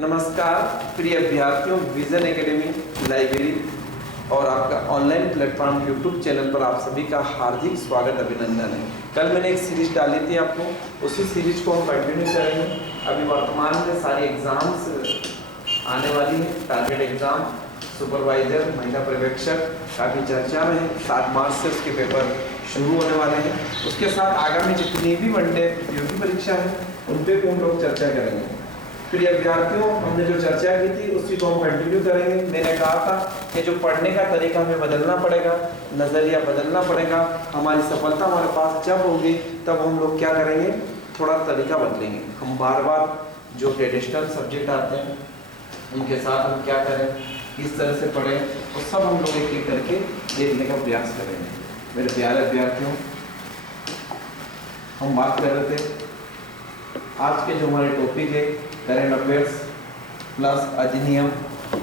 नमस्कार प्रिय अभ्यर्थियों, विजन एकेडमी लाइब्रेरी और आपका ऑनलाइन प्लेटफॉर्म यूट्यूब चैनल पर आप सभी का हार्दिक स्वागत अभिनंदन है। कल मैंने एक सीरीज डाली थी आपको, उसी सीरीज को हम कंटिन्यू करेंगे। अभी वर्तमान में सारी एग्जाम्स आने वाली है। टारगेट एग्जाम, सुपरवाइजर, महिला पर्यवेक्षक काफ़ी चर्चा में है। 7 मार्च से उसके पेपर शुरू होने वाले हैं। उसके साथ आगामी जितनी भी वनडे प्रतियोगी परीक्षा है उन पर हम लोग चर्चा करेंगे। प्रिय अभ्यर्थियों, हमने जो चर्चा की थी उसी को हम कंटिन्यू करेंगे। मैंने कहा था कि जो पढ़ने का तरीका हमें बदलना पड़ेगा, नज़रिया बदलना पड़ेगा। हमारी सफलता हमारे पास जब होगी तब हम लोग क्या करेंगे, थोड़ा तरीका बदलेंगे। हम बार बार जो ट्रेडिशनल सब्जेक्ट आते हैं उनके साथ हम क्या करें, किस तरह से पढ़ें, और सब हम लोग एक एक करके देखने का प्रयास करेंगे। मेरे प्यारे अभ्यर्थियों, हम बात कर रहे थे आज के जो हमारे टॉपिक है करेंट अफेयर्स प्लस अधिनियम,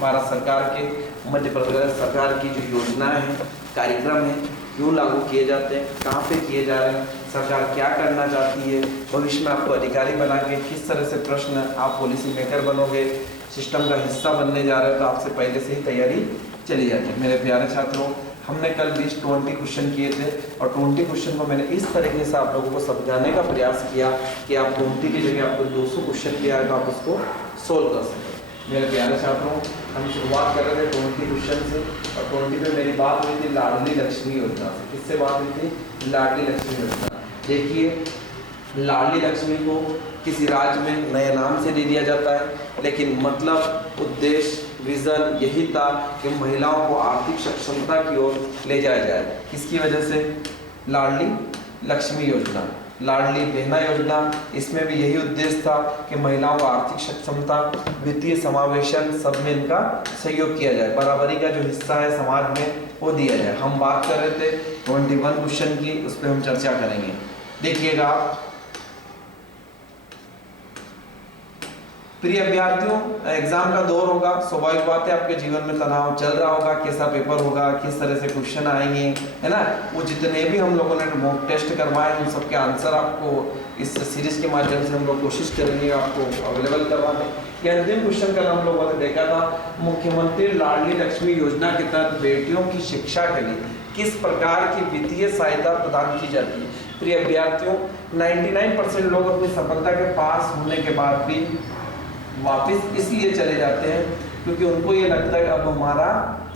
भारत सरकार के, मध्य प्रदेश सरकार की जो योजनाएं हैं, कार्यक्रम हैं, क्यों लागू किए जाते हैं, कहाँ पे किए जा रहे हैं, सरकार क्या करना चाहती है, भविष्य में आपको अधिकारी बनाएंगे, किस तरह से प्रश्न आप पॉलिसी मेकर बनोगे, सिस्टम का हिस्सा बनने जा रहे हो, तो आपसे पहले से ही तैयारी चली जाती है। मेरे प्यारे छात्रों, हमने कल 20 क्वेश्चन किए थे और 20 क्वेश्चन को मैंने इस तरीके से आप लोगों को समझाने का प्रयास किया कि आप 20 की जगह आपको 200 क्वेश्चन किया है तो आप उसको सोल्व कर सकें। मेरे प्यारे छात्रों, हम शुरुआत कर रहे थे 20 क्वेश्चन से और 20 पे मेरी बात हुई थी लाडली लक्ष्मी योजना से। किससे बात हुई थी? लाडली लक्ष्मी योजना। देखिए, लाडली लक्ष्मी को किसी राज्य में नए नाम से दे दिया जाता है, लेकिन मतलब, उद्देश्य, विजन यही था कि महिलाओं को आर्थिक सक्षमता की ओर ले जाया जाए। किसकी वजह से? लाडली लक्ष्मी योजना, लाडली बहना योजना, इसमें भी यही उद्देश्य था कि महिलाओं को आर्थिक सक्षमता, वित्तीय समावेशन, सब में इनका सहयोग किया जाए, बराबरी का जो हिस्सा है समाज में वो दिया जाए। हम बात कर रहे थे 21 क्वेश्चन की, उस पर हम चर्चा करेंगे। देखिएगा आप प्रिय अभ्यर्थियों, एग्जाम का दौर होगा, स्वाभाविक बात है आपके जीवन में तनाव चल रहा होगा, कैसा पेपर होगा, किस तरह से क्वेश्चन आएंगे, है ना। वो जितने भी हम लोगों ने मॉक टेस्ट करवाए उन सबके आंसर आपको इस सीरीज के माध्यम से हम लोग कोशिश करेंगे आपको अवेलेबल करवाने। ये अंतिम क्वेश्चन कल हम लोगों ने देखा था, मुख्यमंत्री लाडली लक्ष्मी योजना के तहत बेटियों की शिक्षा के लिए किस प्रकार की वित्तीय सहायता प्रदान की जाती है। प्रिय अभ्यर्थियों, 99% लोग अपनी सफलता के पास होने के बाद भी वापस इसलिए चले जाते हैं क्योंकि उनको ये लगता है अब हमारा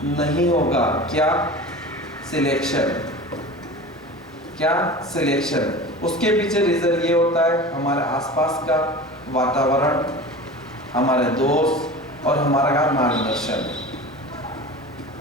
नहीं होगा। क्या? सिलेक्शन। क्या? सिलेक्शन। उसके पीछे रीजन ये होता है हमारे आसपास का वातावरण, हमारे दोस्त और हमारा मार्गदर्शन।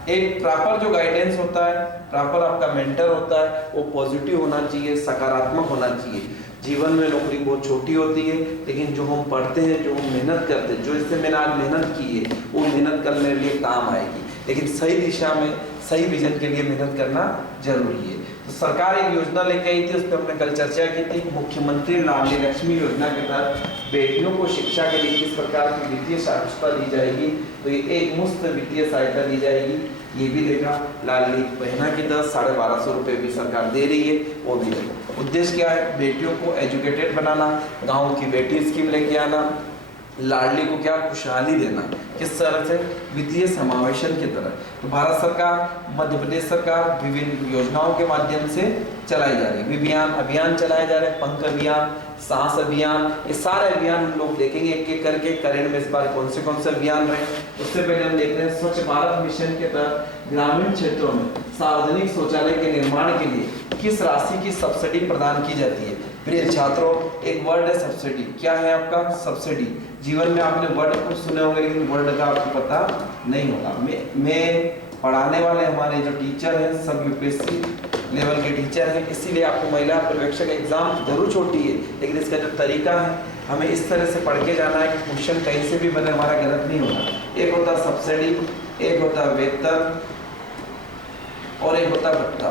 एक प्रॉपर जो गाइडेंस होता है, प्रॉपर आपका मेंटर होता है, वो पॉजिटिव होना चाहिए, सकारात्मक होना चाहिए। जीवन में नौकरी बहुत छोटी होती है, लेकिन जो हम पढ़ते हैं, जो हम मेहनत करते हैं, जो इससे मैंने आज मेहनत की है वो मेहनत कल मेरे लिए काम आएगी। लेकिन सही दिशा में, सही विजन के लिए मेहनत करना जरूरी है। तो सरकार एक योजना लेके आई थी, उस पर हमने कल चर्चा की थी। मुख्यमंत्री लाडली लक्ष्मी योजना के तहत बेटियों को शिक्षा के लिए किस प्रकार की वित्तीय सहायता दी जाएगी, तो ये एक मुफ्त वित्तीय सहायता दी जाएगी। ये भी देखा, लाडली बहना की दर 1250 रुपये भी सरकार दे रही है, वो भी देखो। उद्देश्य क्या है? बेटियों को एजुकेटेड बनाना, गाँव की बेटी स्कीम लेके आना, लाडली को क्या खुशहाली देना, किस तरह से? वित्तीय समावेशन की तरह। तो भारत सरकार, मध्य प्रदेश सरकार विभिन्न योजनाओं के माध्यम से चलाई जा रही है। अभियान चलाए जा रहे हैं, पंख अभियान, सांस अभियान, ये सारे अभियान हम लोग देखेंगे एक एक करके। करेंट में इस बार कौन से अभियान रहे। उससे पहले हम देख रहे हैं स्वच्छ भारत मिशन के तहत ग्रामीण क्षेत्रों में सार्वजनिक शौचालय के निर्माण के लिए किस राशि की सब्सिडी प्रदान की जाती है। प्रिय छात्रों, एक वर्ड है सब्सिडी। क्या है आपका? सब्सिडी। जीवन में आपने वर्ड खूब सुने होंगे, लेकिन वर्ड का आपको पता नहीं होगा। मैं पढ़ाने वाले हमारे जो टीचर हैं सब यूपीएससी लेवल के टीचर हैं, इसीलिए आपको महिला पर्यवेक्षक एग्जाम जरूर छोटी है, लेकिन इसका जो तरीका है हमें इस तरह से पढ़ के जाना है कि क्वेश्चन कहीं से भी बने, हमारा गलत नहीं होगा। एक होता सब्सिडी, एक होता वेतन और एक होता भत्ता।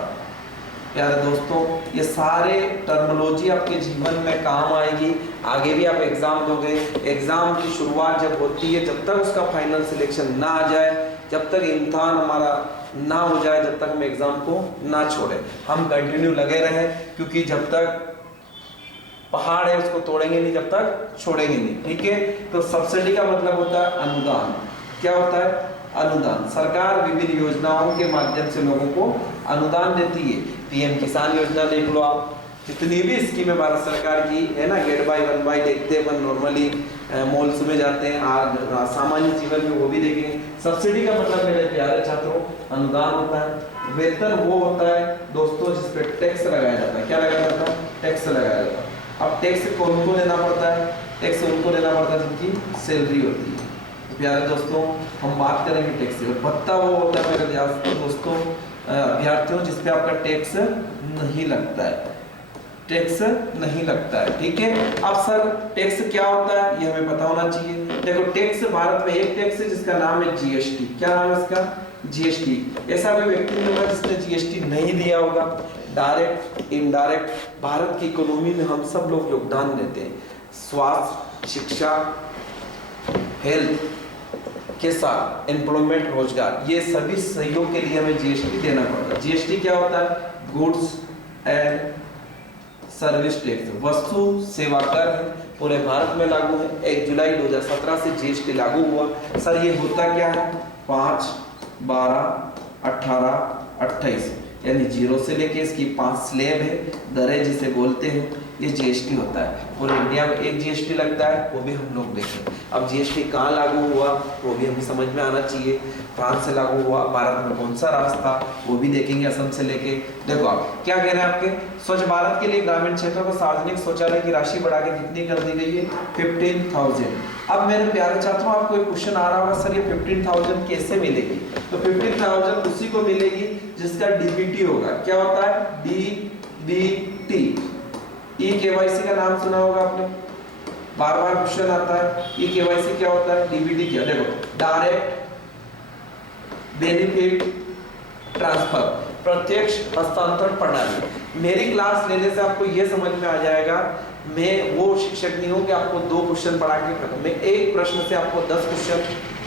प्यारे दोस्तों, ये सारे टर्मिनोलॉजी आपके जीवन में काम आएगी। आगे भी आप एग्जाम दोगे, एग्जाम की शुरुआत जब होती है, जब तक उसका फाइनल सिलेक्शन ना आ जाए, जब तक इम्तिहान हमारा ना हो जाए, जब तक हम एग्जाम को ना छोड़े, हम कंटिन्यू लगे रहें। क्योंकि जब तक पहाड़ है उसको तोड़ेंगे नहीं जब तक छोड़ेंगे नहीं, ठीक है। तो सब्सिडी का मतलब होता है अनुदान। क्या होता है? अनुदान। सरकार विभिन्न योजनाओं के माध्यम से लोगों को अनुदान देती है। पीएम किसान योजना देख लो आप, जितनी भी स्कीम है भारत सरकार की है ना, गेट बाय वन बाय देखते हैं अपन नॉर्मली मॉल्स में जाते हैं, आज सामान्य जीवन में वो भी देखेंगे। सब्सिडी का मतलब मेरे प्यारे छात्रों अनुदान होता है। वेतन वो होता है दोस्तों जिस पे टैक्स लगाया जाता है। क्या लगाया जाता है? टैक्स लगाया जाता है। अब टैक्स कौन को देना पड़ता है? टैक्स उनको देना पड़ता है जिनकी सैलरी होती है। प्यारे दोस्तों हम बात करेंगे टैक्स की। भत्ता वो होता है मेरे दोस्तों अभ्यर्थियों जिस पे आपका टैक्स नहीं लगता है, टैक्स नहीं लगता है, ठीक है। अब सर टैक्स क्या होता है ये हमें पता होना चाहिए। देखो टैक्स भारत में एक टैक्स है जिसका नाम है जीएसटी। क्या नाम है इसका? जीएसटी। ऐसा कोई व्यक्ति नहीं होगा जिसने जीएसटी नहीं दिया होगा। डायरेक्ट इनडायरेक्ट भारत की इकोनॉमी में हम सब लोग योगदान देते हैं। स्वास्थ्य, शिक्षा, हेल्थ के साथ एम्प्लॉयमेंट, रोजगार, ये सभी सहयोग के लिए हमें जीएसटी देना पड़ता है। जीएसटी क्या होता है? गुड्स एंड सर्विस टैक्स, वस्तु सेवा कर है, पूरे भारत में लागू है। 1 जुलाई 2017 से जीएसटी लागू हुआ। सर ये होता क्या है? 5, 12, 18, 28 यानी 0 से लेके इसकी 5 स्लैब है, दरें जिसे बोलते हैं, ये जीएसटी होता है। पूरे इंडिया में एक जीएसटी लगता है, वो भी हम लोग देखें। अब जीएसटी कहाँ लागू हुआ वो भी हमें समझ में आना चाहिए। फ्रांस से लागू हुआ, भारत में कौन सा रास्ता वो भी देखेंगे, असम से लेके। देखो आप क्या कह रहे हैं, आपके स्वच्छ भारत के लिए ग्रामीण क्षेत्रों को सार्वजनिक शौचालय की राशि बढ़ा के कितनी कर दी गई है? 15,000। अब मेरे प्यारे छात्रों आपको एक क्वेश्चन आ रहा होगा सर ये 15,000 कैसे मिलेगी? तो 15,000 उसी को मिलेगी जिसका डीबीटी होगा। क्या होता है? डीबीटी। ई केवाईसी का नाम सुना होगा आपने, बार बार क्वेश्चन आता है। ई केवाईसी क्या होता है? डीबीटी क्या? देखो डायरेक्ट बेनिफिट ट्रांसफर, प्रत्यक्ष हस्तांतरण प्रणाली। मेरी क्लास लेने से आपको यह समझ में आ जाएगा मैं वो शिक्षक नहीं हूं कि आपको 2 क्वेश्चन पढ़ा के खत्म। मैं एक प्रश्न से आपको 10 क्वेश्चन,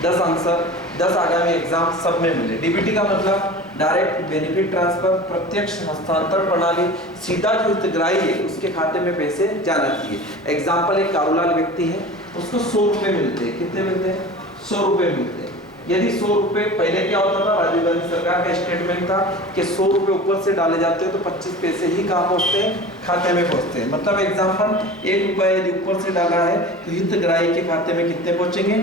10 आंसर, 10 आगामी एग्जाम सब में मिले। डीबीटी का मतलब डायरेक्ट बेनिफिट ट्रांसफर, प्रत्यक्ष हस्तांतरण प्रणाली। सीधा जो हितग्राही है उसके खाते में पैसे जाना चाहिए। एग्जाम्पल एक कारोलाल व्यक्ति है, उसको 100 रुपए मिलते हैं। कितने मिलते हैं? 100 रुपए मिलते हैं। यदि 100 रुपए, पहले क्या होता था, राजीव गांधी सरकार का स्टेटमेंट था कि 100 रुपए ऊपर से डाले जाते हैं तो 25 पैसे ही कहाँ पहुंचते हैं? खाते में पहुंचते हैं। मतलब एग्जाम्पल 1 रुपया यदि ऊपर से डाला है तो हितग्राही के खाते में कितने पहुंचेंगे?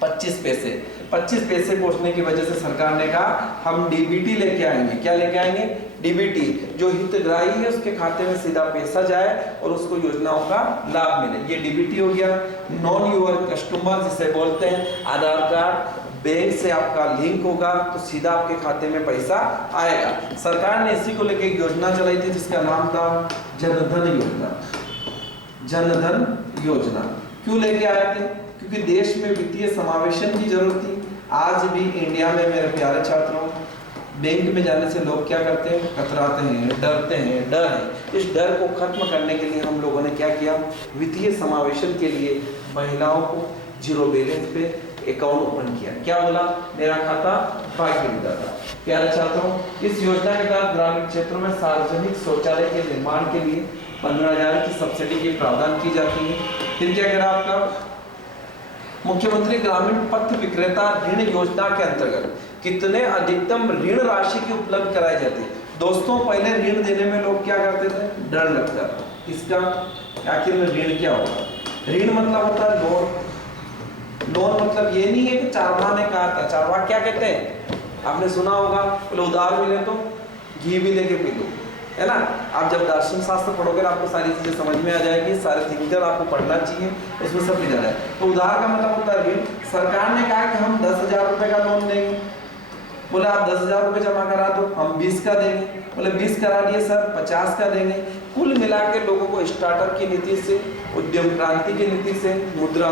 25 पैसे। 25 पैसे पहुंचने की वजह से सरकार ने कहा हम डीबीटी लेके आएंगे। क्या लेके आएंगे? डीबीटी। जो हितग्राही है उसके खाते में सीधा पैसा जाए और उसको योजनाओं का लाभ मिले, ये डीबीटी हो गया। नॉन यूर कस्टमर जिसे बोलते हैं, आधार कार्ड बैंक से आपका लिंक होगा तो सीधा आपके खाते में पैसा आएगा। सरकार ने इसी को लेके एक योजना चलाई थी जिसका नाम था जनधन योजना। जनधन योजना क्यों लेके आए थे? क्योंकि देश में वित्तीय समावेशन की जरूरत थी। आज भी इंडिया में मेरे प्यारे छात्रों बैंक में जाने से लोग क्या करते हैं? कतराते हैं, डरते हैं। डर है, इस डर को खत्म करने के लिए हम लोगों ने क्या किया? वित्तीय समावेशन के लिए महिलाओं को 0 बैलेंस पे अकाउंट ओपन किया। क्या बोला? मेरा खाता भाग्य विधाता। प्यारे छात्रों इस योजना के तहत ग्रामीण क्षेत्रों में सार्वजनिक शौचालय के निर्माण के लिए 15,000 की सब्सिडी की प्रावधान की जाती है। फिर क्या करा आपका? मुख्यमंत्री ग्रामीण पथ विक्रेता ऋण योजना के अंतर्गत कितने अधिकतम ऋण राशि की उपलब्ध कराई जाती है? दोस्तों पहले ऋण देने में लोग क्या करते थे? डर लगता था। इसका आखिर में ऋण क्या होगा? ऋण मतलब होता है लोन। लोन मतलब ये नहीं है कि चारवाह ने कहा था। चारवाह क्या कहते हैं? आपने सुना होगा, बोले उधार मिले तो घी भी लेके पी लो, है ना। आप जब दर्शन शास्त्र पढ़ोगे ना आपको सारी चीजें समझ में आ जाएगी, सारे थिंकर आपको पढ़ना चाहिए, उसमें सब लिखा है। तो उधार का मतलब होता है ऋण। सरकार ने कहा कि हम 10,000 रुपए का लोन देंगे। बोले आप 10,000 रुपए जमा करा दो, हम 20 का देंगे। बोले 20 करा दिए सर, 50 का देंगे। कुल मिला के लोगों को स्टार्टअप की नीति से, उद्यम क्रांति की नीति से, मुद्रा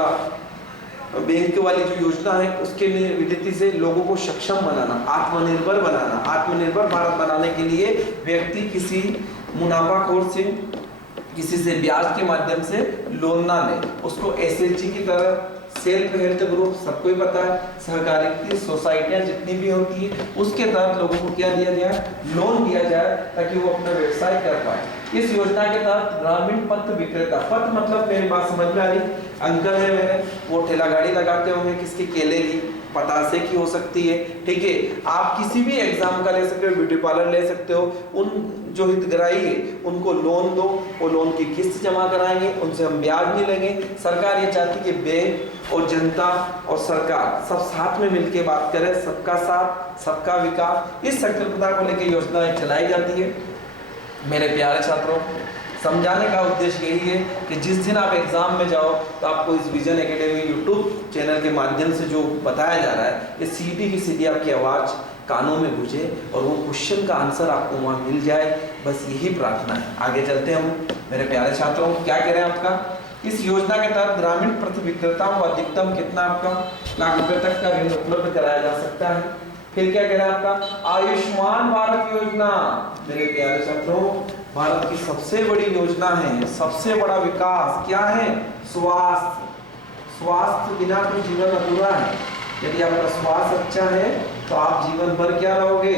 बैंक वाली जो योजना है उसके नीति से लोगों को सक्षम बनाना, आत्मनिर्भर बनाना। आत्मनिर्भर भारत बनाने के लिए व्यक्ति किसी मुनाफाखोर से, किसी से ब्याज के माध्यम से लोन ना ले, उसको एसएचजी की तरह, सेल्फ हेल्प ग्रुप सबको ही पता है, सहकारी सोसाइटियां जितनी भी होती है उसके तहत लोगों को क्या दिया जाए? लोन दिया जाए ताकि वो अपना व्यवसाय कर पाए। इस योजना के तहत ग्रामीण पथ विक्रेता, पथ मतलब मेरी बात समझ में आ रही, अंकल है मेरे, वो ठेला गाड़ी लगाते होंगे, किसकी, केले की, पतासे की हो सकती है, ठीक है। आप किसी भी एग्जाम का ले सकते हो, ब्यूटी पार्लर ले सकते हो, उन जो हितग्राही है उनको लोन दो, वो लोन की किस्त जमा कराएंगे, उनसे हम ब्याज नहीं लेंगे। सरकार ये चाहती है कि बैंक और जनता और सरकार सब साथ में मिलकर बात करें, सबका साथ सबका विकास, इस संकल्पना को लेकर योजनाएं चलाई जाती है। मेरे प्यारे छात्रों, समझाने का उद्देश्य यही है कि जिस दिन आप एग्जाम में जाओ तो आपको इस विजन एकेडमी यूट्यूब चैनल के माध्यम से जो बताया जा रहा है, ये सीधी की सीधी आपकी आवाज़ कानों में गूंजे और वो क्वेश्चन का आंसर आपको वहाँ मिल जाए, बस यही प्रार्थना है। आगे चलते हैं हम। मेरे प्यारे छात्रों, क्या कह रहे हैं आपका, इस योजना के तहत ग्रामीण पथ विक्रेताओं को अधिकतम कितना आपका लाख रुपए तक का ऋण उपलब्ध कराया जा सकता है। फिर क्या कह रहा है आपका, आयुष्मान भारत योजना। मेरे प्यारे छात्रों, भारत की सबसे बड़ी योजना है, सबसे बड़ा विकास क्या है, स्वास्थ्य। स्वास्थ्य बिना कोई जीवन अधूरा है। यदि आपका स्वास्थ्य अच्छा है तो आप जीवन भर क्या रहोगे,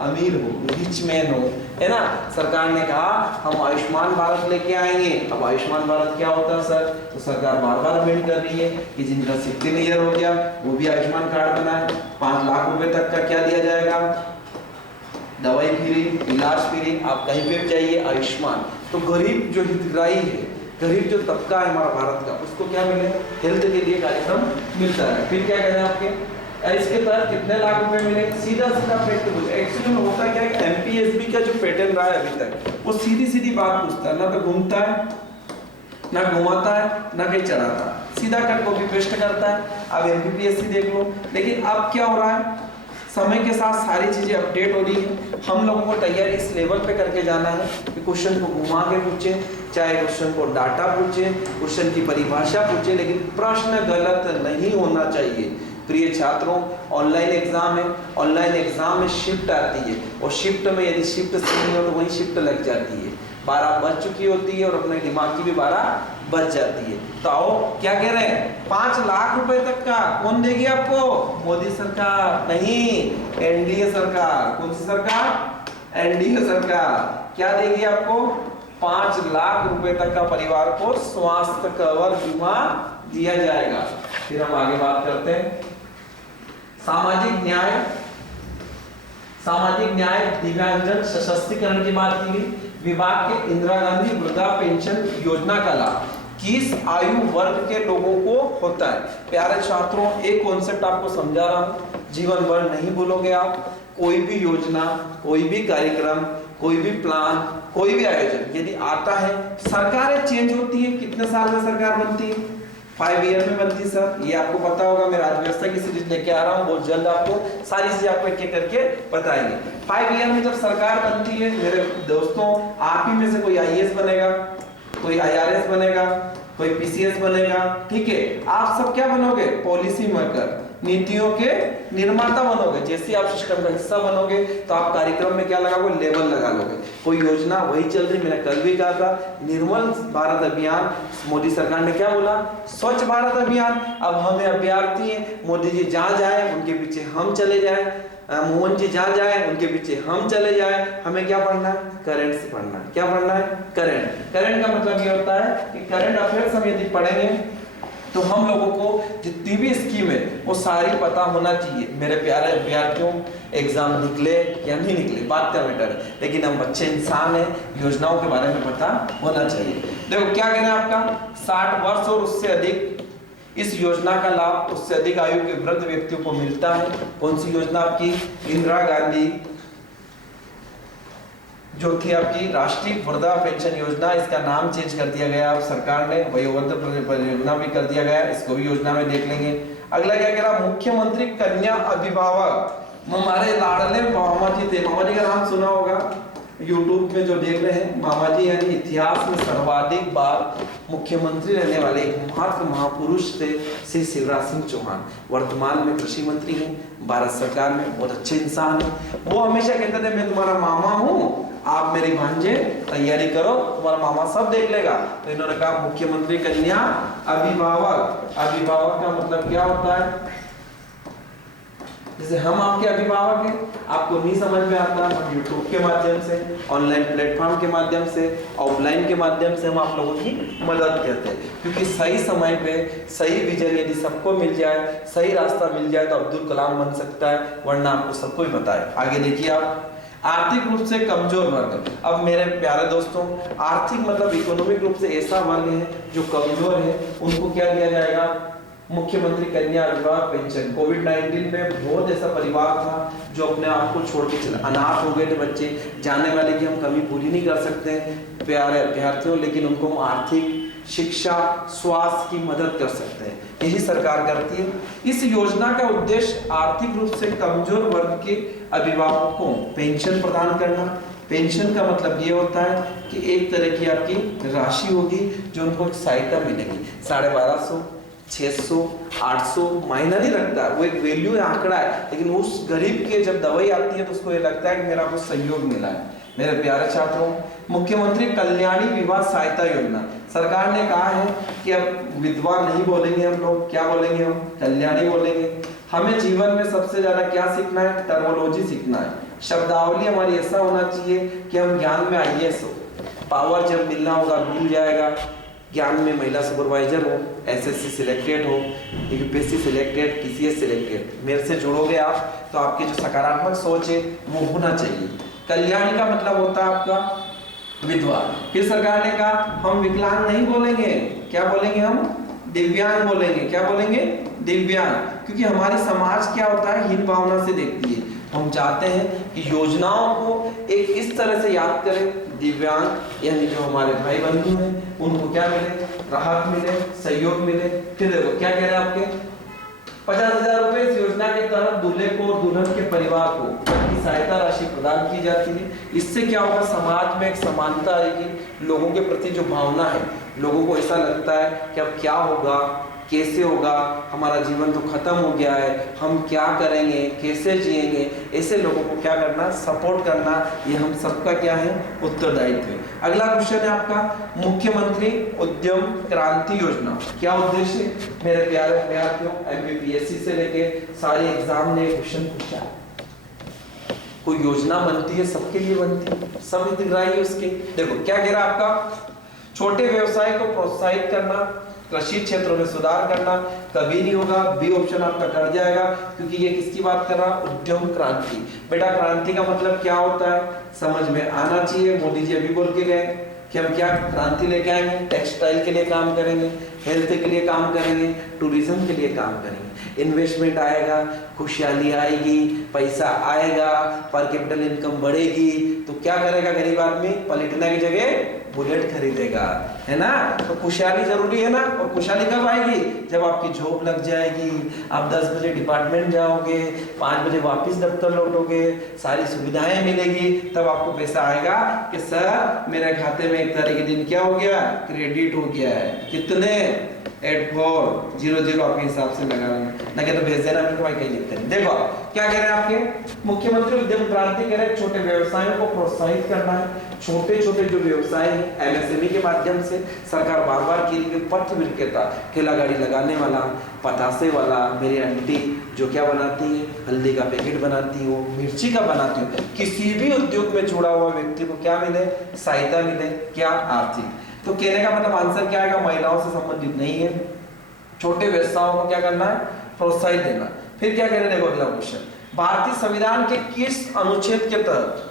अमीर हो, रिच मैन हो, है ना। सरकार ने कहा हम आयुष्मान भारत लेके आएंगे। अब आयुष्मान भारत क्या होता है सर, तो सरकार बार बार अमेंड कर रही है कि जिनका 16 ईयर हो गया वो भी आयुष्मान कार्ड बनाए, 5 लाख रुपए तक का क्या दिया जाएगा, दवाई फ्री, इलाज फ्री, आप कहीं पे भी जाइए आयुष्मान। तो गरीब जो हितग्राही है, गरीब जो तबका है हमारा भारत का, उसको क्या मिले, हेल्थ के लिए कार्यक्रम मिलता है। फिर क्या कहते हैं आपके, इसके तहत कितने लाख रुपए मिले, सीधा सीधा फैक्ट पूछा। एक्चुअली में होता क्या है, एमपीएसबी का जो पैटर्न रहा है अभी तक, वो सीधी सीधी बात पूछता है, ना तो घूमता है, ना घुमाता है, ना कहीं चढ़ाता है, सीधा कट कॉपी पेस्ट करता है। अब एमपीपीएससी देख लो। लेकिन अब क्या हो रहा है, समय के साथ सारी चीजें अपडेट हो रही है। हम लोगों को तैयारी इस लेवल पे करके जाना है कि क्वेश्चन को घुमा के पूछे, चाहे क्वेश्चन को डाटा पूछे, क्वेश्चन की परिभाषा पूछे, लेकिन प्रश्न गलत नहीं होना चाहिए। प्रिय छात्रों, ऑनलाइन एग्जाम है, ऑनलाइन एग्जाम में शिफ्ट आती है, और शिफ्ट में यदि शिफ्ट सही हो तो वही शिफ्ट लग जाती है, 12 बज चुकी होती है और अपने दिमाग की भी 12 बच जाती है। तो आओ, क्या कह रहे हैं, 5 लाख रुपए तक का कौन देगी आपको, मोदी सरकार नहीं, एनडीए सरकार। कौन सी सरकार, एनडीए सरकार। क्या देगी आपको, 5 लाख रुपए तक का परिवार को स्वास्थ्य कवर बीमा दिया जाएगा। फिर हम आगे बात करते हैं सामाजिक न्याय। सामाजिक न्याय, दिव्यांगजन सशक्तिकरण की बात की गई। विभाग के इंदिरा गांधी वृद्धा पेंशन योजना का लाभ किस आयु वर्ग के लोगों को होता है। प्यारे छात्रों, एक कॉन्सेप्ट आपको समझा रहा हूं, जीवन भर नहीं भूलोगे आप। कोई भी योजना, कोई भी कार्यक्रम, कोई भी प्लान, कोई भी आयोजन यदि आता है, सरकारें चेंज होती है। कितने साल में सरकार बनती है, 5 ईयर में बनती है सर, ये आपको पता होगा। मैं राजव्यवस्था की सीरीज लेके आ रहा हूँ, बहुत जल्द आपको सारी चीजें आपको एक एक करके बताएंगे। 5 ईयर में जब सरकार बनती है मेरे दोस्तों, आप ही में से कोई आईएएस बनेगा, कोई आईआरएस बनेगा, कोई पीसीएस बनेगा, ठीक है। आप सब क्या बनोगे, पॉलिसी मेकर, नीतियों के निर्माता बनोगे। जैसे आप सिस्टम का हिस्सा बनोगे तो आप कार्यक्रम में क्या लगाओगे, लेवल लगा लोगे। कोई योजना वही चल रही, मैंने कल भी कहा था, निर्मल भारत अभियान, मोदी सरकार ने क्या बोला, स्वच्छ भारत अभियान। अब हमें अभ्यर्थी हैं, मोदी जी जहाँ जाए उनके पीछे हम चले जाए, मोहन जी जहाँ जाए उनके पीछे हम चले जाए। हमें क्या पढ़ना है, करंट से पढ़ना है। क्या पढ़ना है, करंट। करंट का मतलब ये होता है कि करंट अफेयर्स हम यदि पढ़ेंगे तो हम लोगों को जितनी भी स्कीम है वो सारी पता होना चाहिए। मेरे प्यारे अभ्यर्थियों, एग्जाम निकले या नहीं निकले बात का मैटर है, लेकिन हम अच्छे इंसान हैं, योजनाओं के बारे में पता होना चाहिए। देखो क्या कहना है आपका, 60 वर्ष और उससे अधिक इस योजना का लाभ उससे अधिक आयु के वृद्ध व्यक्तियों को मिलता है। कौन सी योजना आपकी, इंदिरा गांधी जो थी आपकी राष्ट्रीय वृद्धा पेंशन योजना, इसका नाम चेंज कर दिया गया अब सरकार ने, वयोवृद्ध परियोजना भी कर दिया गया, इसको भी योजना में देख लेंगे। अगला क्या कह रहा, मुख्यमंत्री कन्या अभिभावक। हमारे लाडले मामा जी थे, मामा जी का नाम सुना होगा, यूट्यूब में जो देख रहे हैं, मामा जी यानी इतिहास में सर्वाधिक बार मुख्यमंत्री रहने वाले एक महापुरुष थे श्री शिवराज सिंह चौहान। वर्तमान में कृषि मंत्री हैं भारत सरकार में, बहुत अच्छे इंसान हैं। वो हमेशा कहते थे मैं तुम्हारा मामा हूँ, आप मेरी भांजे तैयारी करो, तुम्हारा मामा सब देख लेगा। तो इन्होंने कहा मुख्यमंत्री कन्या अभिभावक। अभिभावक का मतलब क्या होता है, जैसे हम आपके अभिभावक हैं, आपको नहीं समझ में आता, हम यूट्यूब के माध्यम से, ऑनलाइन प्लेटफॉर्म के माध्यम से, ऑफलाइन के माध्यम से हम आप लोगों की मदद करते हैं, क्योंकि सही समय पे सही विजन यदि सबको मिल जाए, सही रास्ता मिल जाए तो अब्दुल कलाम बन सकता है, वरना आपको सबको ही पता है। आगे देखिए आप, आर्थिक रूप से कमजोर वर्ग। अब मेरे प्यारे दोस्तों, आर्थिक मतलब इकोनॉमिक रूप से ऐसा वर्ग है जो कमजोर है, उनको क्या दिया जाएगा? मुख्यमंत्री कन्या विवाह पेंशन। कोविड-19 में बहुत ऐसा परिवार था जो अपने आप को छोड़ के चला, अनाथ हो गए थे बच्चे, जाने वाले की हम कमी पूरी नहीं कर सकते प्यारे अभ्यर्थियों, लेकिन उनको हम आर्थिक, शिक्षा, स्वास्थ्य की मदद कर सकते हैं, यही सरकार करती है। इस योजना का उद्देश्य आर्थिक रूप से कमजोर वर्ग के अभिभावकों को पेंशन प्रदान करना। पेंशन का मतलब ये होता है कि एक तरह की आपकी राशि होगी जो उनको सहायता मिलेगी, 1250, 600, 800 मायना नहीं रखता, वो एक वैल्यू है, आंकड़ा है, लेकिन उस गरीब के जब दवाई आती है तो उसको ये लगता है कि मेरा कुछ सहयोग मिला है। मेरे प्यारे छात्रों, मुख्यमंत्री कल्याणी विवाह सहायता योजना, सरकार ने कहा है कि अब विधवा नहीं बोलेंगे हम लोग, क्या बोलेंगे हम? कल्याणी बोलेंगे। हमें जीवन में सबसे ज्यादा क्या सीखना है? टर्मोलॉजी सीखना है, शब्दावली हमारी ऐसा होना चाहिए कि हम ज्ञान में आईएएस हो, पावर जब मिलना होगा मिल जाएगा, ज्ञान में महिला सुपरवाइजर हो, एसएससी सिलेक्टेड हो, यूपीएससी सिलेक्टेड, टीसीएस सिलेक्टेड, मेरे से जुड़ोगे आप तो आपकी जो सकारात्मक सोच है वो होना चाहिए। कल्याणी का मतलब होता है आपका विधवा। फिर सरकार ने कहा हम विकलांग नहीं बोलेंगे, क्या बोलेंगे हम? दिव्यांग बोलेंगे। क्या बोलेंगे? दिव्यांग, क्योंकि हमारी समाज क्या होता है? हीन भावना से देखती है। हम चाहते हैं कि योजनाओं को एक इस तरह से याद करें, दिव्यांग यानी जो हमारे भाई बंधु हैं उनको क्या मिले? राहत मिले, सहयोग मिले। फिर देखो क्या कह रहे हैं आपके 50,000 रुपए इस योजना के तहत दूल्हे को और दुल्हन के परिवार को सहायता राशि प्रदान की जाती है। इससे क्या होगा? समाज में एक समानता आएगी, लोगों के प्रति जो भावना है, लोगों को ऐसा लगता है कि अब क्या होगा, कैसे होगा, हमारा जीवन तो खत्म हो गया है, हम क्या करेंगे, कैसे जिएंगे, ऐसे लोगों को क्या करना? सपोर्ट करना, ये हम सबका क्या है? उत्तरदायित्व है। अगला क्वेश्चन है आपका, मुख्यमंत्री उद्यम क्रांति योजना, क्या उद्देश्य? मेरे प्यारे विद्यार्थियों, एमपीपीएससी से लेके सारे एग्जाम ने क्वेश्चन पूछा, कोई योजना बनती है सबके लिए बनती है, सब हितग्राही है उसके। देखो क्या कह रहा है आपका, छोटे व्यवसाय को प्रोत्साहित करना, कृषि क्षेत्रों में सुधार करना, कभी नहीं होगा, बी ऑप्शन आपका कट जाएगा, क्योंकि ये किसकी बात कर रहा? उद्यम क्रांति। बेटा क्रांति का मतलब क्या होता है समझ में आना चाहिए। मोदी जी अभी बोल के गए कि हम क्या क्रांति लेके आएंगे, टेक्सटाइल के लिए काम करेंगे, हेल्थ के लिए काम करेंगे, टूरिज्म के लिए काम करेंगे, इन्वेस्टमेंट आएगा, खुशहाली आएगी, पैसा आएगा, पर कैपिटल इनकम बढ़ेगी, तो क्या करेगा गरीब आदमी? पलटने की जगह बुलेट खरीदेगा, है ना? तो खुशहाली जरूरी है ना, और खुशहाली कब आएगी? जब आपकी जॉब लग जाएगी, आप 10 बजे डिपार्टमेंट जाओगे, 5 बजे वापस दफ्तर लौटोगे, सारी सुविधाएं मिलेगी, तब आपको पैसा आएगा कि सर मेरे खाते में एक तारीख के दिन क्या हो गया? क्रेडिट हो गया है। कितने? 8400 आपके हिसाब से लगा लेना, ना कि तो भेज देना मेरे भाई, कहीं लिखते हैं। देखो क्या कह रहे हैं आपके मुख्यमंत्री उद्यम क्रांति कह रहे हैं छोटे व्यवसायों को प्रोत्साहित करना है। छोटे छोटे जो व्यवसाय है एमएसएमई के माध्यम से सरकार बार बार की गई पत्र विक्रेता, ठेला गाड़ी लगाने वाला, पतासे वाला, मेरी आंटी जो क्या बनाती है, हल्दी का पैकेट बनाती हो, मिर्ची का बनाती हो, किसी भी उद्योग में जुड़ा हुआ व्यक्ति को क्या मिले? सहायता मिले, क्या? आर्थिक। तो कहने का मतलब आंसर क्या आएगा? महिलाओं से संबंधित नहीं है, छोटे व्यवसायों को क्या करना है? प्रोत्साहित देना। फिर क्या कह रहे हैं, देखो अगला क्वेश्चन, भारतीय संविधान के किस अनुच्छेद के तहत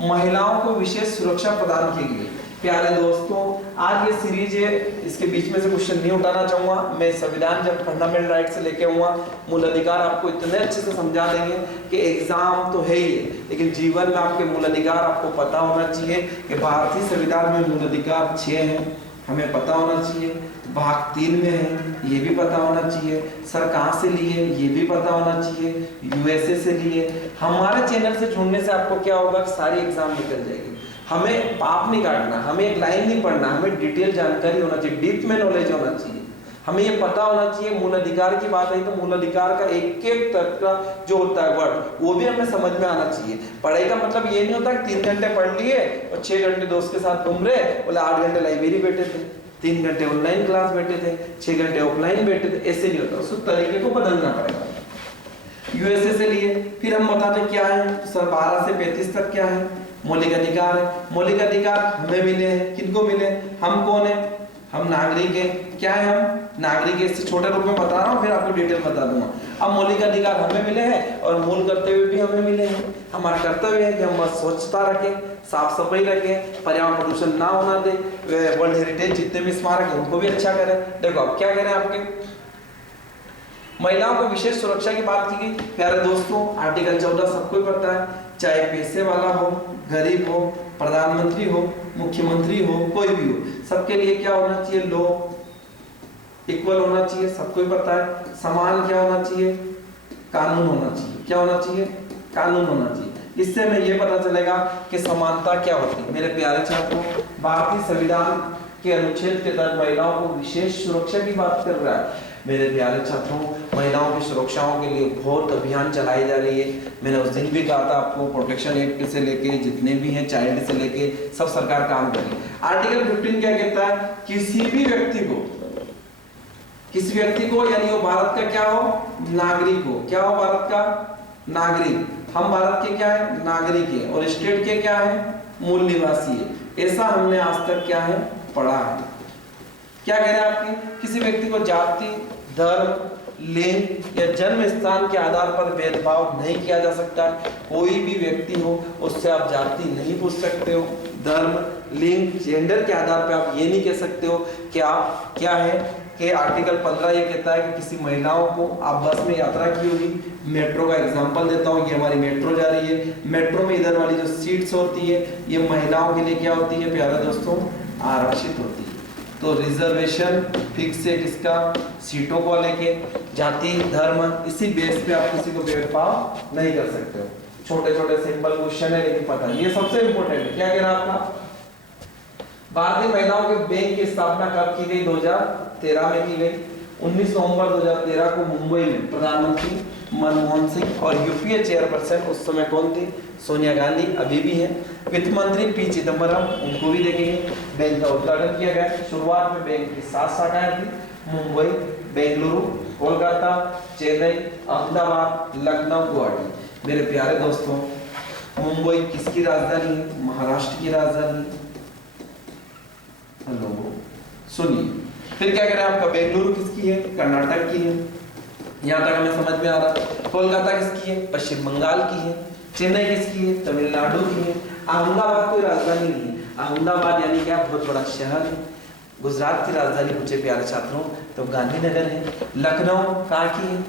महिलाओं को विशेष सुरक्षा प्रदान की गई? प्यारे दोस्तों, आज ये सीरीज है, इसके बीच में से क्वेश्चन नहीं उठाना चाहूंगा मैं। संविधान जब फंडामेंटल राइट से लेके आऊंगा, मूल अधिकार आपको इतने अच्छे से समझा देंगे कि एग्जाम तो है ही, लेकिन जीवन में आपके मूल अधिकार आपको पता होना चाहिए कि भारतीय संविधान में मूल अधिकार 6 हैं, हमें पता होना चाहिए। भाग 3 में है, ये भी पता होना चाहिए। सर कहाँ से लिए, ये भी पता होना चाहिए। यूएसए से लिए। हमारे चैनल से जुड़ने से आपको क्या होगा कि सारी एग्जाम निकल जाएगी। हमें पाप नहीं काटना, हमें एक लाइन नहीं पढ़ना, हमें डिटेल जानकारी होना चाहिए, डीप में नॉलेज होना चाहिए। हमें ये पता होना चाहिए, मूल अधिकार की बात आई तो मूल अधिकार का एक एक तर्क का जो होता है वर्ड, वो भी हमें समझ में आना चाहिए। पढ़ाई का मतलब ये नहीं होता कि 3 घंटे पढ़ लिए और 6 घंटे दोस्त के साथ घूम रहे, बोले 8 घंटे लाइब्रेरी बैठे थे, 3 घंटे ऑनलाइन क्लास बैठे थे, 6 घंटे ऑफलाइन बैठे थे, ऐसे नहीं होता। उस तरीके को बदलना पड़ेगा। यूएसए से लिए। फिर हम बताते क्या है, सर 12 से 35 तक क्या है, मौलिक अधिकार है। मौलिक अधिकार हमें मिले हैं, किनको मिले, हम कौन है, हम नागरिक हैं। क्या है, हम नागरिक है। इससे छोटे रूप में बता रहा हूँ, फिर आपको डिटेल बता दूंगा। अब मौलिक अधिकार हमें मिले हैं और मूल कर्तव्य भी हमें मिले हैं। हमारा कर्तव्य है कि हम स्वच्छता रखें, साफ सफाई रखें, पर्यावरण प्रदूषण ना होना दे, वर्ल्ड हेरिटेज जितने भी स्मारक है उनको भी अच्छा करें। देखो अब क्या करें, आपके महिलाओं को विशेष सुरक्षा की बात की गई। प्यारे दोस्तों, आर्टिकल 14 सबको ही पता है, चाहे पैसे वाला हो, गरीब हो, प्रधानमंत्री हो, मुख्यमंत्री हो, कोई भी हो, सबके लिए क्या होना चाहिए, लॉ इक्वल होना चाहिए। सबको ही पता है, समान क्या होना चाहिए, कानून होना चाहिए। क्या होना चाहिए, कानून होना चाहिए। इससे हमें ये पता चलेगा कि समानता क्या होती है। मेरे प्यारे छात्रों, भारतीय संविधान के अनुच्छेद के तहत महिलाओं को विशेष सुरक्षा की बात कर रहा है। मेरे प्यारे छात्रों, महिलाओं की सुरक्षाओं के लिए बहुत अभियान चलाई जा रही है। मैंने उस दिन भी कहा था आपको, प्रोटेक्शन एक्ट से लेके जितने भी हैं, चाइल्ड से लेके सब सरकार काम कर रही है। आर्टिकल 15 क्या कहता है, किसी भी व्यक्ति को यानी वो भारत का क्या हो, नागरिक हो। क्या हो, भारत का नागरिक। हम भारत के क्या है, नागरिक है, और स्टेट के क्या है, मूल निवासी है। ऐसा हमने आज तक क्या है, पढ़ा है। क्या कह रहे हैं आपके, किसी व्यक्ति को जाति, धर्म, लिंग या जन्म स्थान के आधार पर भेदभाव नहीं किया जा सकता। कोई भी व्यक्ति हो, उससे आप जाति नहीं पूछ सकते हो, धर्म, लिंग, जेंडर के आधार पर आप ये नहीं कह सकते हो कि आप क्या है कि आर्टिकल 15 ये कहता है कि किसी महिलाओं को, आप बस में यात्रा की होगी, मेट्रो का एग्जांपल देता हूँ, ये हमारी मेट्रो जा रही है, मेट्रो में इधर वाली जो सीट्स होती है ये महिलाओं के लिए क्या होती है प्यारे दोस्तों, आरक्षित होती है। तो रिजर्वेशन फिक्स है किसका, सीटों को लेके, जाति, धर्म, इसी बेस पे आप किसी को भेदभाव नहीं कर सकते हो। छोटे छोटे सिंपल क्वेश्चन है लेकिन पता है, ये सबसे इंपॉर्टेंट है। क्या कह रहा आपका, भारतीय महिलाओं के बैंक की स्थापना कब की गई, 2013 में की गई। 19 नवंबर 2013 को मुंबई में प्रधानमंत्री मनमोहन सिंह और यूपीए चेयरपर्सन उस समय कौन थी, सोनिया गांधी, अभी भी है। वित्त मंत्री पी चिदम्बरम, उनको भी देखेंगे। बैंक का उद्घाटन किया गया। शुरुआत में बैंक की 7 शाखाएं थी, मुंबई, बेंगलुरु, कोलकाता, चेन्नई, अहमदाबाद, लखनऊ, गुवाहाटी। मेरे प्यारे दोस्तों, मुंबई किसकी राजधानी है, महाराष्ट्र की राजधानी है। हेलो सुनिए, फिर क्या करें आपका, बेंगलुरु किसकी है, कर्नाटक की है। यहाँ तक हमें समझ में आ रहा है। कोलकाता किसकी है, पश्चिम बंगाल की है। चेन्नई किसकी है, तमिलनाडु की है। अहमदाबाद कोई राजधानी नहीं है, अहमदाबाद यानी क्या, बहुत बड़ा शहर है। गुजरात की राजधानी मुझे प्यारे छात्रों तो गांधीनगर है। लखनऊ कहाँ की है,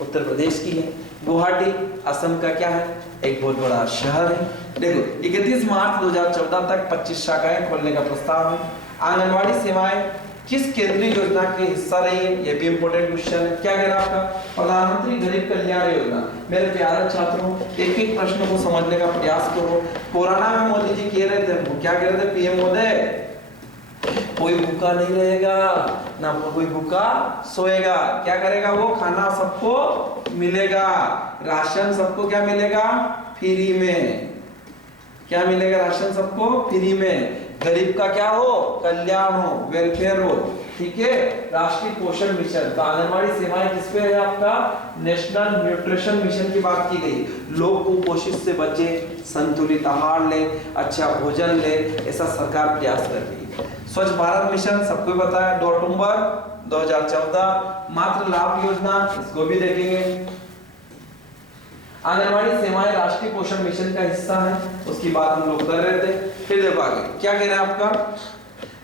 उत्तर प्रदेश की है। गुवाहाटी असम का क्या है, एक बहुत बड़ा शहर है। देखो 31 मार्च 2014 तक 25 शाखाएं खोलने का प्रस्ताव है। आंगनवाड़ी सेवाएं किस केंद्रीय योजना के हिस्सा रही है, ये भी इंपॉर्टेंट क्वेश्चन है। क्या कह रहा है आपका, प्रधानमंत्री गरीब कल्याण योजना। मेरे प्यारे छात्रों, एक एक प्रश्न को समझने का प्रयास करो। कोरोना में मोदी जी कह रहे थे, क्या कह रहे थे, पीएम महोदय, कोई भूखा नहीं रहेगा, ना कोई भूखा सोएगा। क्या करेगा वो, खाना सबको मिलेगा, राशन सबको क्या मिलेगा, फ्री में। क्या मिलेगा, राशन सबको फ्री में। गरीब का क्या हो, कल्याण हो, वेलफेयर हो, ठीक है। राष्ट्रीय पोषण मिशन, तो आंगनवाड़ी सेवाएं किस पे है आपका, नेशनल न्यूट्रिशन मिशन की बात की गई। लोग कुपोषित से बचे, संतुलित आहार ले, अच्छा भोजन ले, ऐसा सरकार प्रयास कर रही है। स्वच्छ भारत मिशन सबको पता है, 2 अक्टूबर 2014। मातृ लाभ योजना, इसको भी देखेंगे। आंगनवाड़ी सेवाएं राष्ट्रीय पोषण मिशन का हिस्सा है, उसकी बात हम लोग कर रहे थे। फिर देखो आगे क्या कह रहे हैं आपका,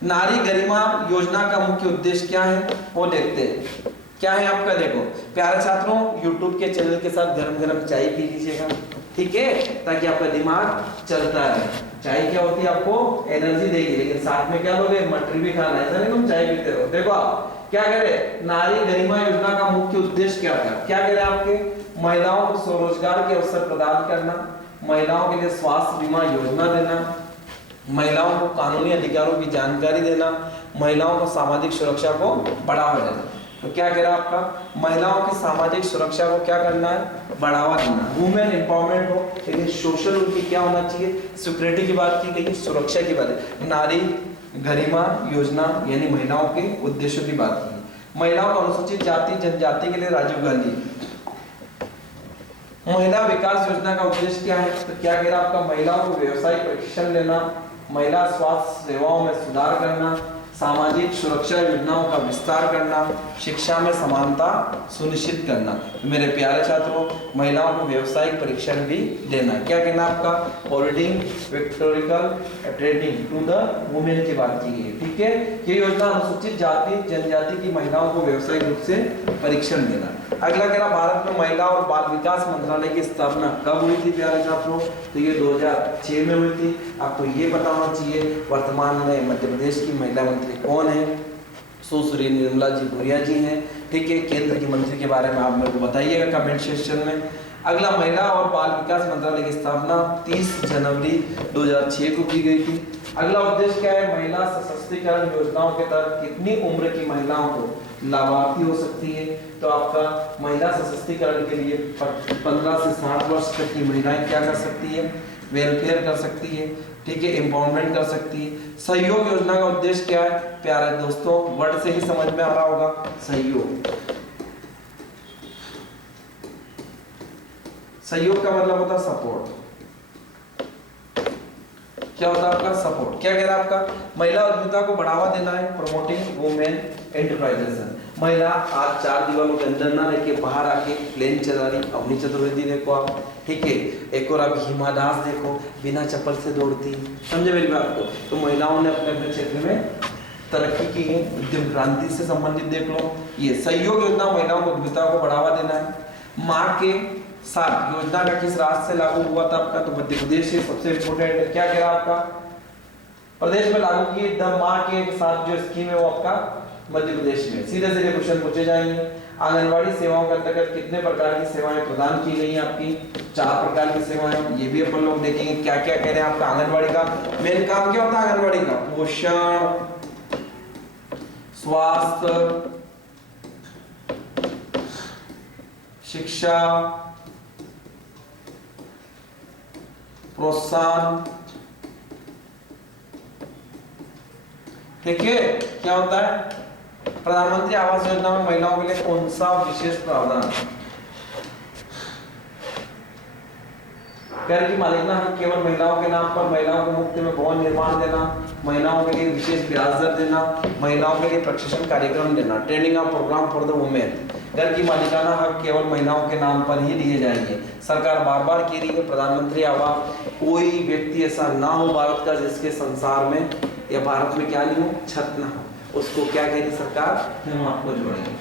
नारी गरिमा योजना का मुख्य उद्देश्य क्या है, वो देखते हैं। क्या है आपका, देखो प्यारे छात्रों, YouTube के चैनल के साथ गरम गरम चाय पी लीजिएगा, ठीक है, ताकि आपका दिमाग चलता रहे। चाय क्या होती है, आपको एनर्जी देगी, लेकिन साथ में क्या लोगे, मटर भी खाना है, ऐसा नहीं तुम चाय पीते रहो। देखो आप क्या कह रहे, नारी गरिमा योजना का मुख्य उद्देश्य क्या था। क्या कह रहे हैं आपके, महिलाओं को स्वरोजगार के अवसर प्रदान करना, महिलाओं के लिए स्वास्थ्य बीमा योजना देना, महिलाओं को कानूनी अधिकारों की जानकारी देना, महिलाओं को सामाजिक सुरक्षा को बढ़ावा देना। तो क्या कह रहा है आपका, महिलाओं की सामाजिक सुरक्षा को क्या करना है, बढ़ावा देना, वुमेन एम्पावरमेंट हो, लेकिन सोशल उनकी क्या होना चाहिए, सिक्योरिटी की बात की गई, सुरक्षा की बात है। नारी गरिमा योजना यानी महिलाओं के उद्देश्यों की बात की। महिलाओं को अनुसूचित जाति जनजाति के लिए राजीव गांधी महिला विकास योजना का उद्देश्य क्या है? तो क्या कह रहा है आपका, महिलाओं को व्यवसायिक प्रशिक्षण देना, महिला स्वास्थ्य सेवाओं में सुधार करना, सामाजिक सुरक्षा योजनाओं का विस्तार करना, शिक्षा में समानता सुनिश्चित करना। तो मेरे प्यारे छात्रों, महिलाओं को व्यवसायिक परीक्षण भी देना। क्या कहना आपका, होल्डिंग विक्टोरिकल ट्रेनिंग टू द वुमेन की बात की गई। ठीक है, ये योजना अनुसूचित जाति जनजाति की महिलाओं को व्यवसायिक रूप से परीक्षण देना। अगला कह रहा, भारत में महिला और बाल विकास मंत्रालय की स्थापना कब हुई थी प्यारे छात्रों? तो ये 2006 में हुई थी। आपको ये पता होना चाहिए वर्तमान में मध्य प्रदेश की महिला मंत्री कौन है? सुश्री निर्मला जी भूरिया जी हैं। ठीक है, केंद्र की मंत्री के बारे में आप मेरे को बताइएगा कमेंट सेक्शन में। अगला, महिला और बाल विकास मंत्रालय की स्थापना 30 जनवरी 2006 को की गई थी। अगला उद्देश्य क्या है? महिला सशक्तिकरण योजनाओं के तहत कितनी उम्र की महिलाओं को लाभार्थी हो सकती है? तो आपका महिला सशक्तिकरण के लिए 15 से 60 वर्ष तक की महिलाएं क्या कर सकती है? वेलफेयर कर सकती है। ठीक है, एम्पावरमेंट कर सकती है। सहयोग योजना का उद्देश्य क्या है? प्यारे दोस्तों, वर्ड से ही समझ में आ रहा होगा, सहयोग। सहयोग का मतलब होता है सपोर्ट। क्या होता है आपका? सपोर्ट। क्या कह रहा है आपका, महिला उद्यमिता को बढ़ावा देना है, प्रमोटिंग वुमेन एंटरप्राइजेस। महिला आज 4 दीवारों के अंदर ना रह के बाहर आके प्लेन चला रही, अवनी चतुर्वेदी देखो आप। ठीक है, एक और आप हिमा दास देखो, बिना चप्पल से दौड़ती। समझे मेरी बात को? तो महिलाओं ने अपने अपने क्षेत्र में तरक्की की है। उद्यम क्रांति से संबंधित देख लो। ये सहयोग योजना महिलाओं को उद्यमिता को बढ़ावा देना है। माँ के साथ योजना का किस राज्य से लागू हुआ था आपका? तो मध्य प्रदेश से सबसे इंपोर्टेंट है। क्या कह रहा आपका, प्रदेश में लागू की द माँ के साथ जो स्कीम है वो आपका मध्य प्रदेश में। सीधे सीधे क्वेश्चन पूछे जाएंगे। आंगनवाड़ी सेवाओं के अंतर्गत कितने प्रकार की सेवाएं प्रदान की गई हैं आपकी? 4 प्रकार की सेवाएं। ये भी अपन लोग देखेंगे क्या क्या कह रहे हैं आपका। आंगनवाड़ी का मेन काम क्या होता है? आंगनवाड़ी का पोषण, स्वास्थ्य, शिक्षा, प्रोत्साहन। ठीक है, क्या होता है? प्रधानमंत्री आवास योजना में महिलाओं के लिए कौन सा विशेष प्रावधान? घर की मालिकाना हक केवल महिलाओं के नाम पर, महिलाओं को मुफ्त में भवन निर्माण देना, महिलाओं के लिए विशेष ब्याज दर देना, महिलाओं के लिए प्रशिक्षण कार्यक्रम देना, training of programme for the women. घर की मालिकाना हक केवल महिलाओं के नाम पर ही दिए जाएंगे। सरकार बार बार कह रही है प्रधानमंत्री आवास, कोई व्यक्ति ऐसा ना हो भारत का जिसके संसार में या भारत में क्या नहीं हो, छत ना हो। उसको क्या कहेगी सरकार? हम आपको जोड़ेंगे।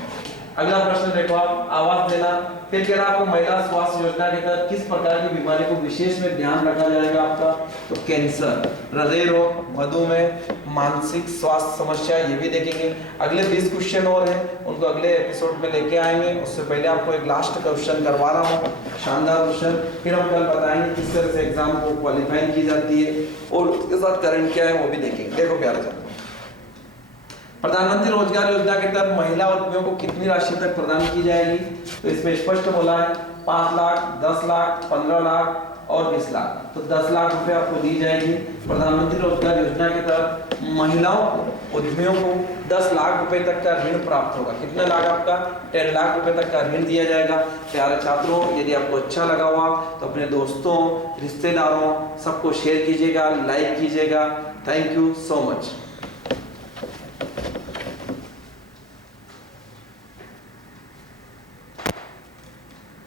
अगला प्रश्न देखो आप, आवास देना। फिर कह रहा आपको महिला स्वास्थ्य योजना के तहत किस प्रकार की बीमारी को विशेष में ध्यान रखा जाएगा आपका? तो कैंसर, हृदय रोग, मधुमेह, मानसिक स्वास्थ्य समस्या, ये भी देखेंगे। अगले 20 क्वेश्चन और हैं, उनको अगले एपिसोड में लेके आएंगे। उससे पहले आपको एक लास्ट क्वेश्चन करवा रहा हूँ, शानदार क्वेश्चन। फिर हम कल बताएंगे किस तरह से एग्जाम को क्वालिफाई की जाती है और उसके साथ करंट क्या है वो भी देखेंगे। देखो प्यारे छात्रों, प्रधानमंत्री रोजगार योजना के तहत महिला उद्यमियों को कितनी राशि तक प्रदान की जाएगी? तो इसमें स्पष्ट बोला है 5 लाख, 10 लाख, 15 लाख और 20 लाख। तो 10 लाख रुपए आपको दी जाएगी। प्रधानमंत्री रोजगार योजना के तहत महिलाओं को, उद्यमियों को 10 लाख रुपए तक का ऋण प्राप्त होगा। कितना लाख? आपका 10 लाख रुपए तक का ऋण दिया जाएगा। प्यारे छात्रों, यदि आपको अच्छा लगा हुआ तो अपने दोस्तों, रिश्तेदारों सबको शेयर कीजिएगा, लाइक कीजिएगा। Thank you so much.